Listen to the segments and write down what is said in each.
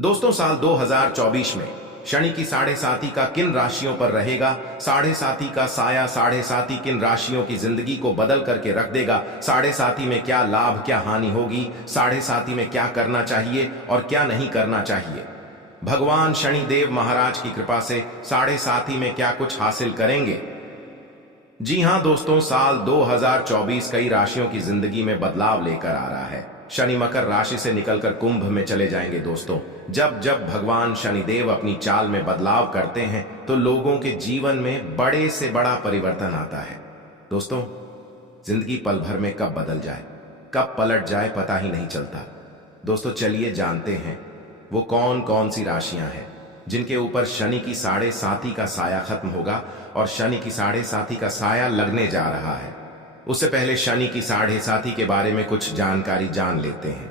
दोस्तों, साल 2024 में शनि की साढ़े साती का किन राशियों पर रहेगा? साढ़े साती का साया साढ़े साती किन राशियों की जिंदगी को बदल करके रख देगा? साढ़े साती में क्या लाभ क्या हानि होगी? साढ़े साती में क्या करना चाहिए और क्या नहीं करना चाहिए? भगवान शनि देव महाराज की कृपा से साढ़े साती में क्या कुछ हासिल करेंगे? जी हां दोस्तों, साल 2024 कई राशियों की जिंदगी में बदलाव लेकर आ रहा है। शनि मकर राशि से निकलकर कुंभ में चले जाएंगे। दोस्तों, जब जब भगवान शनिदेव अपनी चाल में बदलाव करते हैं तो लोगों के जीवन में बड़े से बड़ा परिवर्तन आता है। दोस्तों, जिंदगी पल भर में कब बदल जाए, कब पलट जाए, पता ही नहीं चलता। दोस्तों, चलिए जानते हैं वो कौन कौन सी राशियां हैं जिनके ऊपर शनि की साढ़े साती का साया खत्म होगा और शनि की साढ़े साती का साया लगने जा रहा है। उससे पहले शनि की साढ़े साती के बारे में कुछ जानकारी जान लेते हैं।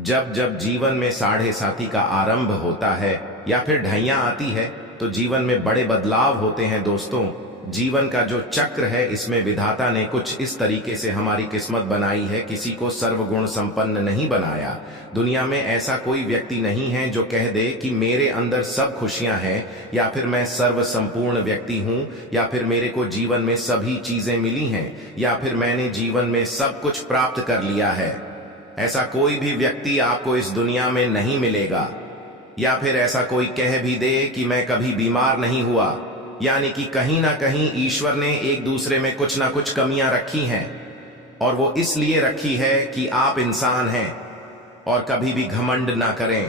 जब जब जीवन में साढ़े साती का आरंभ होता है या फिर ढैया आती है तो जीवन में बड़े बदलाव होते हैं। दोस्तों, जीवन का जो चक्र है इसमें विधाता ने कुछ इस तरीके से हमारी किस्मत बनाई है। किसी को सर्वगुण संपन्न नहीं बनाया। दुनिया में ऐसा कोई व्यक्ति नहीं है जो कह दे कि मेरे अंदर सब खुशियां हैं, या फिर मैं सर्व संपूर्ण व्यक्ति हूं, या फिर मेरे को जीवन में सभी चीजें मिली हैं, या फिर मैंने जीवन में सब कुछ प्राप्त कर लिया है। ऐसा कोई भी व्यक्ति आपको इस दुनिया में नहीं मिलेगा। या फिर ऐसा कोई कह भी दे कि मैं कभी बीमार नहीं हुआ, यानी कि कहीं ना कहीं ईश्वर ने एक दूसरे में कुछ ना कुछ कमियां रखी हैं, और वो इसलिए रखी है कि आप इंसान हैं। और कभी भी घमंड ना करें,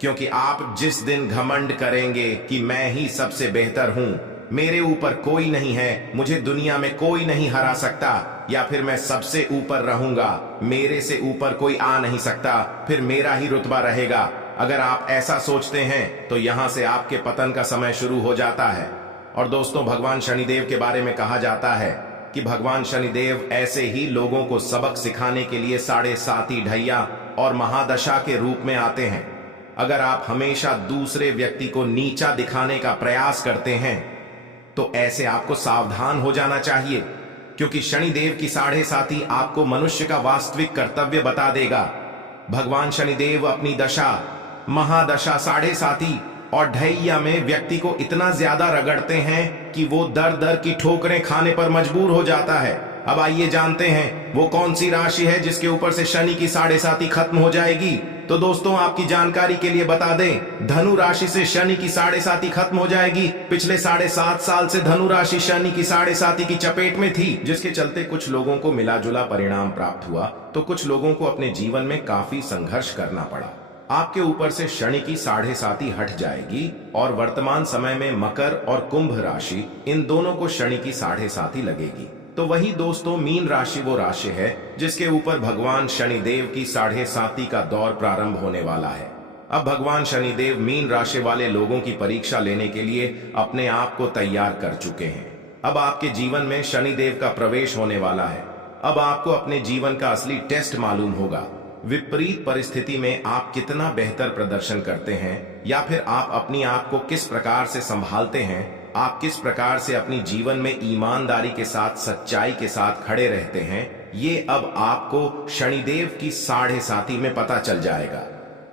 क्योंकि आप जिस दिन घमंड करेंगे कि मैं ही सबसे बेहतर हूं, मेरे ऊपर कोई नहीं है, मुझे दुनिया में कोई नहीं हरा सकता, या फिर मैं सबसे ऊपर रहूंगा, मेरे से ऊपर कोई आ नहीं सकता, फिर मेरा ही रुतबा रहेगा। अगर आप ऐसा सोचते हैं तो यहां से आपके पतन का समय शुरू हो जाता है। और दोस्तों, भगवान शनिदेव के बारे में कहा जाता है कि भगवान शनिदेव ऐसे ही लोगों को सबक सिखाने के लिए साढ़े साती ढैया और महादशा के रूप में आते हैं। अगर आप हमेशा दूसरे व्यक्ति को नीचा दिखाने का प्रयास करते हैं तो ऐसे आपको सावधान हो जाना चाहिए, क्योंकि शनिदेव की साढ़े साती आपको मनुष्य का वास्तविक कर्तव्य बता देगा। भगवान शनिदेव अपनी दशा, महादशा, साढ़े साती और ढैया में व्यक्ति को इतना ज्यादा रगड़ते हैं कि वो दर दर की ठोकरें खाने पर मजबूर हो जाता है। अब आइए जानते हैं वो कौन सी राशि है जिसके ऊपर से शनि की साढ़े साती खत्म हो जाएगी। तो दोस्तों, आपकी जानकारी के लिए बता दें, धनु राशि से शनि की साढ़े साती खत्म हो जाएगी। पिछले 7.5 साल से धनु राशि शनि की साढ़े साती की चपेट में थी, जिसके चलते कुछ लोगों को मिला जुला परिणाम प्राप्त हुआ तो कुछ लोगों को अपने जीवन में काफी संघर्ष करना पड़ा। आपके ऊपर से शनि की साढ़े साती हट जाएगी और वर्तमान समय में मकर और कुंभ राशि, इन दोनों को शनि की साढ़े साती लगेगी। तो वही दोस्तों, मीन राशि वो राशि है जिसके ऊपर भगवान शनिदेव की साढ़े साती का दौर प्रारंभ होने वाला है। अब भगवान शनिदेव मीन राशि वाले लोगों की परीक्षा लेने के लिए अपने आप को तैयार कर चुके हैं। अब आपके जीवन में शनिदेव का प्रवेश होने वाला है। अब आपको अपने जीवन का असली टेस्ट मालूम होगा। विपरीत परिस्थिति में आप कितना बेहतर प्रदर्शन करते हैं, या फिर आप अपनी आप को किस प्रकार से संभालते हैं, आप किस प्रकार से अपनी जीवन में ईमानदारी के साथ, सच्चाई के साथ खड़े रहते हैं, ये अब आपको शनिदेव की साढ़े साती में पता चल जाएगा।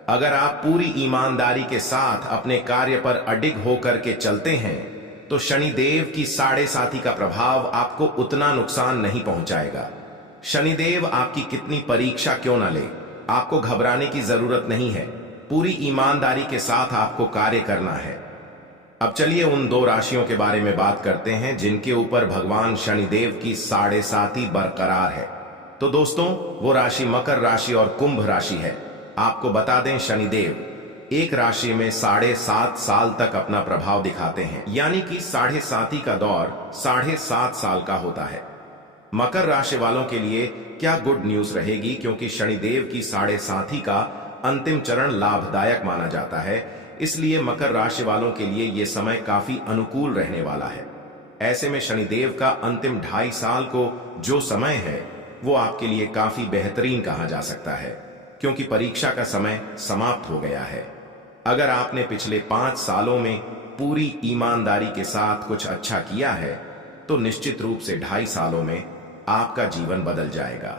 अगर आप पूरी ईमानदारी के साथ अपने कार्य पर अडिग होकर के चलते हैं तो शनिदेव की साढ़े साती का प्रभाव आपको उतना नुकसान नहीं पहुंचाएगा। शनिदेव आपकी कितनी परीक्षा क्यों न ले, आपको घबराने की जरूरत नहीं है। पूरी ईमानदारी के साथ आपको कार्य करना है। अब चलिए उन दो राशियों के बारे में बात करते हैं जिनके ऊपर भगवान शनिदेव की साढ़े साती बरकरार है। तो दोस्तों, वो राशि मकर राशि और कुंभ राशि है। आपको बता दें, शनिदेव एक राशि में 7.5 साल तक अपना प्रभाव दिखाते हैं, यानी कि साढ़े साती का दौर 7.5 साल का होता है। मकर राशि वालों के लिए क्या गुड न्यूज रहेगी, क्योंकि शनिदेव की साढ़े साती का अंतिम चरण लाभदायक माना जाता है। इसलिए मकर राशि वालों के लिए यह समय काफी अनुकूल रहने वाला है। ऐसे में शनिदेव का अंतिम 2.5 साल को जो समय है वो आपके लिए काफी बेहतरीन कहा जा सकता है, क्योंकि परीक्षा का समय समाप्त हो गया है। अगर आपने पिछले 5 सालों में पूरी ईमानदारी के साथ कुछ अच्छा किया है तो निश्चित रूप से 2.5 सालों में आपका जीवन बदल जाएगा।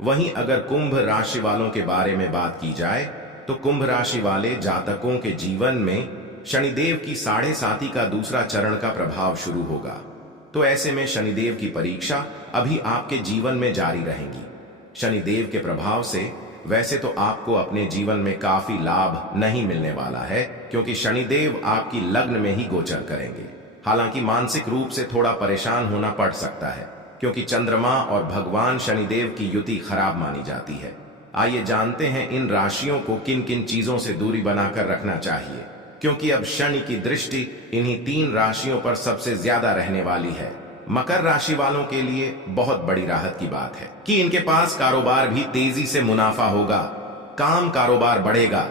वहीं अगर कुंभ राशि वालों के बारे में बात की जाए तो कुंभ राशि वाले जातकों के जीवन में शनिदेव की 7.5 का दूसरा चरण का प्रभाव शुरू होगा। तो ऐसे में शनिदेव की परीक्षा अभी आपके जीवन में जारी रहेंगी। शनिदेव के प्रभाव से वैसे तो आपको अपने जीवन में काफी लाभ नहीं मिलने वाला है, क्योंकि शनिदेव आपकी लग्न में ही गोचर करेंगे। हालांकि मानसिक रूप से थोड़ा परेशान होना पड़ सकता है, क्योंकि चंद्रमा और भगवान शनिदेव की युति खराब मानी जाती है। आइए जानते हैं इन राशियों को किन किन चीजों से दूरी बनाकर रखना चाहिए, क्योंकि अब शनि की दृष्टि इन्हीं 3 राशियों पर सबसे ज्यादा रहने वाली है। मकर राशि वालों के लिए बहुत बड़ी राहत की बात है कि इनके पास कारोबार भी तेजी से मुनाफा होगा, काम कारोबार बढ़ेगा,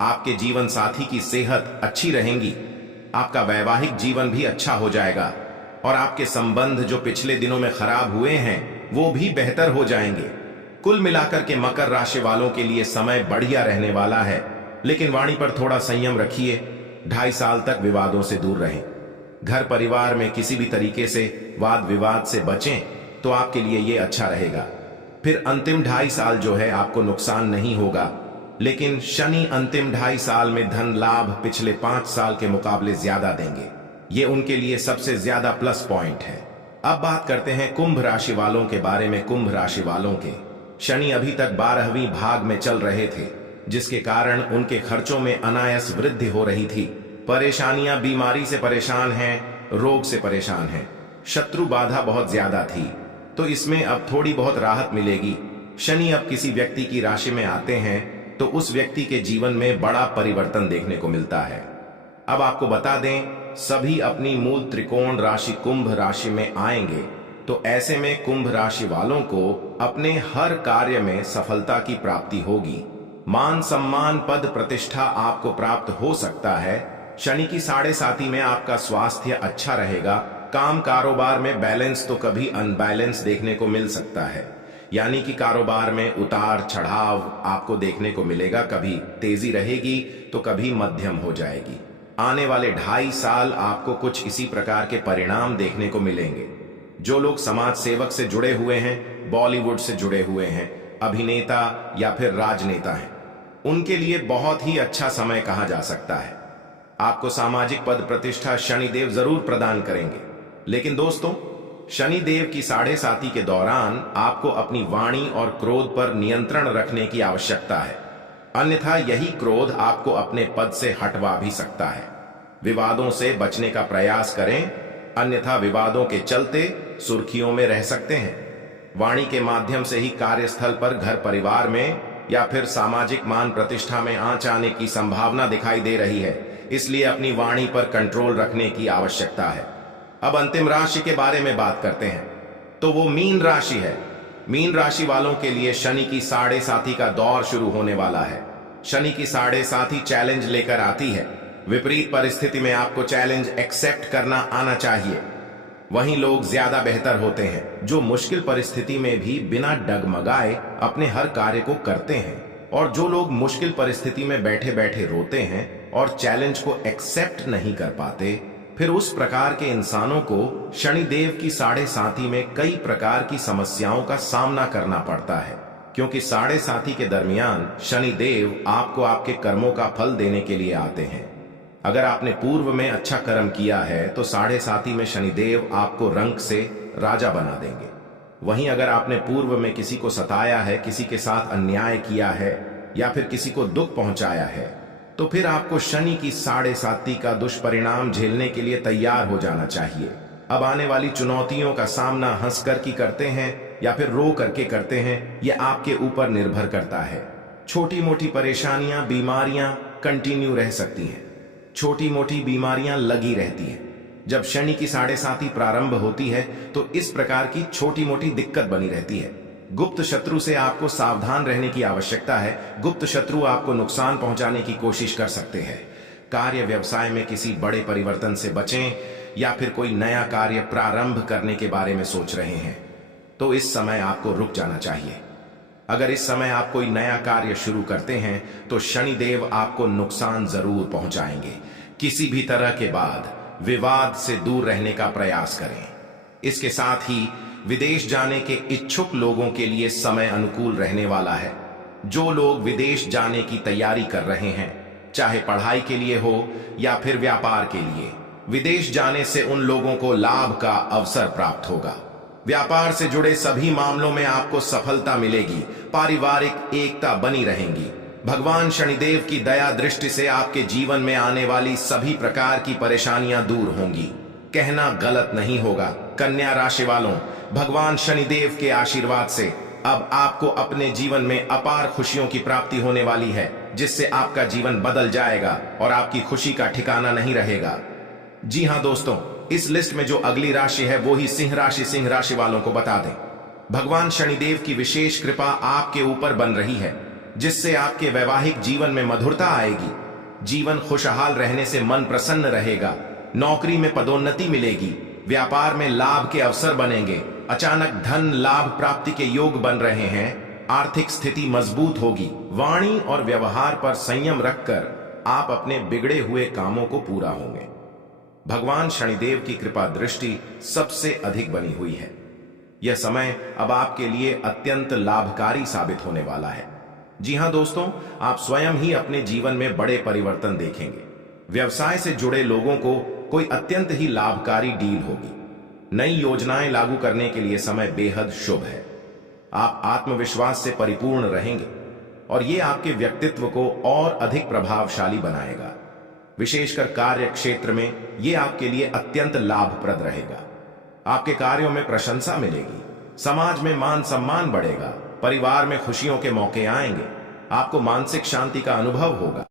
आपके जीवन साथी की सेहत अच्छी रहेगी, आपका वैवाहिक जीवन भी अच्छा हो जाएगा और आपके संबंध जो पिछले दिनों में खराब हुए हैं वो भी बेहतर हो जाएंगे। कुल मिलाकर के मकर राशि वालों के लिए समय बढ़िया रहने वाला है, लेकिन वाणी पर थोड़ा संयम रखिए। 2.5 साल तक विवादों से दूर रहें। घर परिवार में किसी भी तरीके से वाद विवाद से बचें तो आपके लिए ये अच्छा रहेगा। फिर अंतिम 2.5 साल जो है आपको नुकसान नहीं होगा, लेकिन शनि अंतिम 2.5 साल में धन लाभ पिछले 5 साल के मुकाबले ज्यादा देंगे। ये उनके लिए सबसे ज्यादा प्लस पॉइंट है। अब बात करते हैं कुंभ राशि वालों के बारे में। कुंभ राशि वालों के शनि अभी तक 12वीं भाग में चल रहे थे, जिसके कारण उनके खर्चों में अनायास वृद्धि हो रही थी। परेशानियां, बीमारी से परेशान हैं, रोग से परेशान हैं, शत्रु बाधा बहुत ज्यादा थी, तो इसमें अब थोड़ी बहुत राहत मिलेगी। शनि अब किसी व्यक्ति की राशि में आते हैं तो उस व्यक्ति के जीवन में बड़ा परिवर्तन देखने को मिलता है। अब आपको बता दें, सभी अपनी मूल त्रिकोण राशि कुंभ राशि में आएंगे, तो ऐसे में कुंभ राशि वालों को अपने हर कार्य में सफलता की प्राप्ति होगी। मान सम्मान पद प्रतिष्ठा आपको प्राप्त हो सकता है। शनि की 7.5 में आपका स्वास्थ्य अच्छा रहेगा। काम कारोबार में बैलेंस तो कभी अनबैलेंस देखने को मिल सकता है, यानी कि कारोबार में उतार चढ़ाव आपको देखने को मिलेगा। कभी तेजी रहेगी तो कभी मध्यम हो जाएगी। आने वाले 2.5 साल आपको कुछ इसी प्रकार के परिणाम देखने को मिलेंगे। जो लोग समाज सेवक से जुड़े हुए हैं, बॉलीवुड से जुड़े हुए हैं, अभिनेता या फिर राजनेता हैं, उनके लिए बहुत ही अच्छा समय कहा जा सकता है। आपको सामाजिक पद प्रतिष्ठा शनिदेव जरूर प्रदान करेंगे, लेकिन दोस्तों, शनिदेव की 7.5 के दौरान आपको अपनी वाणी और क्रोध पर नियंत्रण रखने की आवश्यकता है, अन्यथा यही क्रोध आपको अपने पद से हटवा भी सकता है। विवादों से बचने का प्रयास करें, अन्यथा विवादों के चलते सुर्खियों में रह सकते हैं। वाणी के माध्यम से ही कार्यस्थल पर, घर परिवार में या फिर सामाजिक मान प्रतिष्ठा में आंच आने की संभावना दिखाई दे रही है, इसलिए अपनी वाणी पर कंट्रोल रखने की आवश्यकता है। अब अंतिम राशि के बारे में बात करते हैं, तो वो मीन राशि है। मीन राशि वालों के लिए शनि की 7.5 का दौर शुरू होने वाला है। शनि की 7.5 चैलेंज लेकर आती है। विपरीत परिस्थिति में आपको चैलेंज एक्सेप्ट करना आना चाहिए। वहीं लोग ज्यादा बेहतर होते हैं जो मुश्किल परिस्थिति में भी बिना डगमगाए अपने हर कार्य को करते हैं, और जो लोग मुश्किल परिस्थिति में बैठे बैठे रोते हैं और चैलेंज को एक्सेप्ट नहीं कर पाते, फिर उस प्रकार के इंसानों को शनिदेव की 7.5 में कई प्रकार की समस्याओं का सामना करना पड़ता है, क्योंकि 7.5 के दरमियान शनिदेव आपको आपके कर्मों का फल देने के लिए आते हैं। अगर आपने पूर्व में अच्छा कर्म किया है तो 7.5 में शनिदेव आपको रंक से राजा बना देंगे। वहीं अगर आपने पूर्व में किसी को सताया है, किसी के साथ अन्याय किया है या फिर किसी को दुख पहुंचाया है, तो फिर आपको शनि की 7.5 का दुष्परिणाम झेलने के लिए तैयार हो जाना चाहिए। अब आने वाली चुनौतियों का सामना हंसकर की करते हैं या फिर रो करके करते हैं, यह आपके ऊपर निर्भर करता है। छोटी मोटी परेशानियां, बीमारियां कंटिन्यू रह सकती हैं, छोटी मोटी बीमारियां लगी रहती हैं। जब शनि की 7.5 प्रारंभ होती है तो इस प्रकार की छोटी मोटी दिक्कत बनी रहती है। गुप्त शत्रु से आपको सावधान रहने की आवश्यकता है। गुप्त शत्रु आपको नुकसान पहुंचाने की कोशिश कर सकते हैं। कार्य व्यवसाय में किसी बड़े परिवर्तन से बचें, या फिर कोई नया कार्य प्रारंभ करने के बारे में सोच रहे हैं तो इस समय आपको रुक जाना चाहिए। अगर इस समय आप कोई नया कार्य शुरू करते हैं तो शनिदेव आपको नुकसान जरूर पहुंचाएंगे। किसी भी तरह के बाद विवाद से दूर रहने का प्रयास करें। इसके साथ ही विदेश जाने के इच्छुक लोगों के लिए समय अनुकूल रहने वाला है। जो लोग विदेश जाने की तैयारी कर रहे हैं, चाहे पढ़ाई के लिए हो या फिर व्यापार के लिए, विदेश जाने से उन लोगों को लाभ का अवसर प्राप्त होगा। व्यापार से जुड़े सभी मामलों में आपको सफलता मिलेगी। पारिवारिक एकता बनी रहेगी। भगवान शनिदेव की दया दृष्टि से आपके जीवन में आने वाली सभी प्रकार की परेशानियां दूर होंगी। कहना गलत नहीं होगा, कन्या राशि वालों, भगवान शनिदेव के आशीर्वाद से अब आपको अपने जीवन में अपार खुशियों की प्राप्ति होने वाली है, जिससे आपका जीवन बदल जाएगा और आपकी खुशी का ठिकाना नहीं रहेगा। जी हां दोस्तों, इस लिस्ट में जो अगली राशि है वो ही सिंह राशि वालों को बता दें। भगवान शनिदेव की विशेष कृपा आपके ऊपर बन रही है, जिससे आपके वैवाहिक जीवन में मधुरता आएगी। जीवन खुशहाल रहने से मन प्रसन्न रहेगा। नौकरी में पदोन्नति मिलेगी। व्यापार में लाभ के अवसर बनेंगे। अचानक धन लाभ प्राप्ति के योग बन रहे हैं। आर्थिक स्थिति मजबूत होगी। वाणी और व्यवहार पर संयम रखकर आप अपने बिगड़े हुए कामों को पूरा होंगे। भगवान शनिदेव की कृपा दृष्टि सबसे अधिक बनी हुई है। यह समय अब आपके लिए अत्यंत लाभकारी साबित होने वाला है। जी हां दोस्तों, आप स्वयं ही अपने जीवन में बड़े परिवर्तन देखेंगे। व्यवसाय से जुड़े लोगों को कोई अत्यंत ही लाभकारी डील होगी। नई योजनाएं लागू करने के लिए समय बेहद शुभ है। आप आत्मविश्वास से परिपूर्ण रहेंगे और यह आपके व्यक्तित्व को और अधिक प्रभावशाली बनाएगा। विशेषकर कार्य क्षेत्र में यह आपके लिए अत्यंत लाभप्रद रहेगा। आपके कार्यों में प्रशंसा मिलेगी। समाज में मान सम्मान बढ़ेगा। परिवार में खुशियों के मौके आएंगे। आपको मानसिक शांति का अनुभव होगा।